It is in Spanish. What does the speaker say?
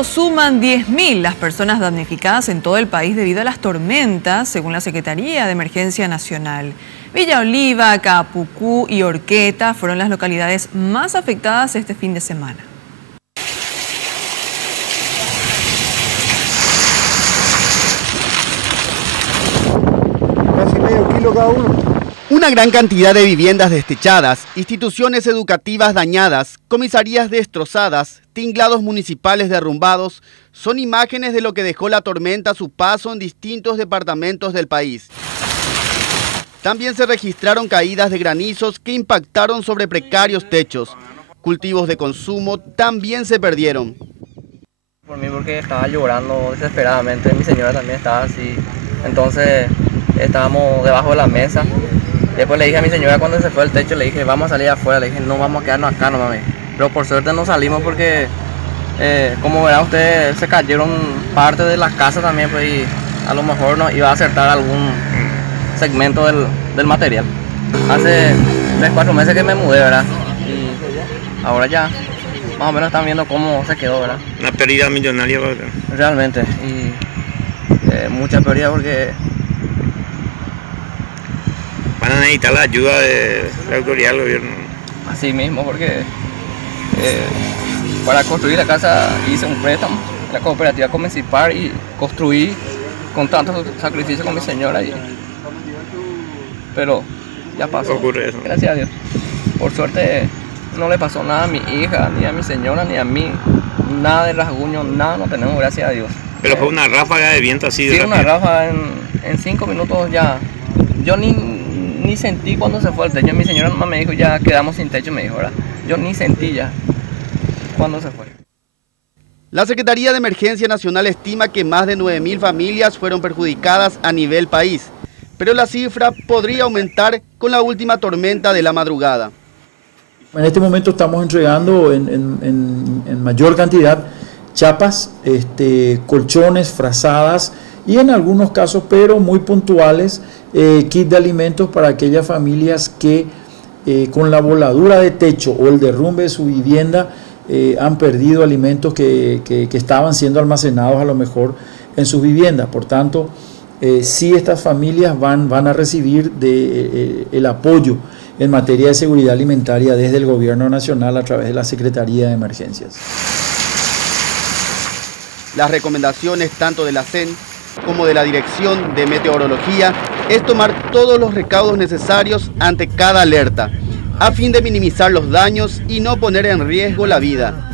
momento suman 10.000 las personas damnificadas en todo el país debido a las tormentas, según la Secretaría de Emergencia Nacional. Villa Oliva, Capucú y Horqueta fueron las localidades más afectadas este fin de semana. Casi medio kilo cada uno. Una gran cantidad de viviendas destechadas, instituciones educativas dañadas, comisarías destrozadas, tinglados municipales derrumbados, son imágenes de lo que dejó la tormenta a su paso en distintos departamentos del país. También se registraron caídas de granizos que impactaron sobre precarios techos. Cultivos de consumo también se perdieron. Por mí porque estaba llorando desesperadamente, mi señora también estaba así, entonces estábamos debajo de la mesa. Después le dije a mi señora cuando se fue el techo, le dije vamos a salir afuera, le dije no vamos a quedarnos acá, no mami. Pero por suerte no salimos porque como verán ustedes se cayeron parte de la casa también, pues, y a lo mejor nos iba a acertar algún segmento del material. Hace 3-4 meses que me mudé, ¿verdad? Y ahora ya más o menos están viendo cómo se quedó, ¿verdad? Una pérdida millonaria, ¿verdad? Realmente, y mucha pérdida porque van a necesitar la ayuda de la autoridad del gobierno. Así mismo, porque para construir la casa hice un préstamo, la cooperativa Comecipar, y construí con tanto sacrificio con mi señora, pero ya pasó. Ocurre eso. Gracias a Dios. Por suerte no le pasó nada a mi hija, ni a mi señora, ni a mí. Nada de rasguño, nada no tenemos, gracias a Dios. Pero fue una ráfaga de viento así de Sí, rápido. una ráfaga en 5 minutos ya. Yo ni sentí cuando se fue el techo. Mi señora nomás me dijo ya quedamos sin techo, me dijo, ¿verdad? Yo ni sentí ya cuando se fue. La Secretaría de Emergencia Nacional estima que más de 9.000 familias fueron perjudicadas a nivel país, pero la cifra podría aumentar con la última tormenta de la madrugada. En este momento estamos entregando en mayor cantidad chapas, colchones, frazadas y en algunos casos, pero muy puntuales, kit de alimentos para aquellas familias que con la voladura de techo o el derrumbe de su vivienda han perdido alimentos que estaban siendo almacenados a lo mejor en sus viviendas. Por tanto, sí estas familias van a recibir el apoyo en materia de seguridad alimentaria desde el Gobierno Nacional a través de la Secretaría de Emergencias. Las recomendaciones tanto de la CEN como de la Dirección de Meteorología es tomar todos los recaudos necesarios ante cada alerta, a fin de minimizar los daños y no poner en riesgo la vida.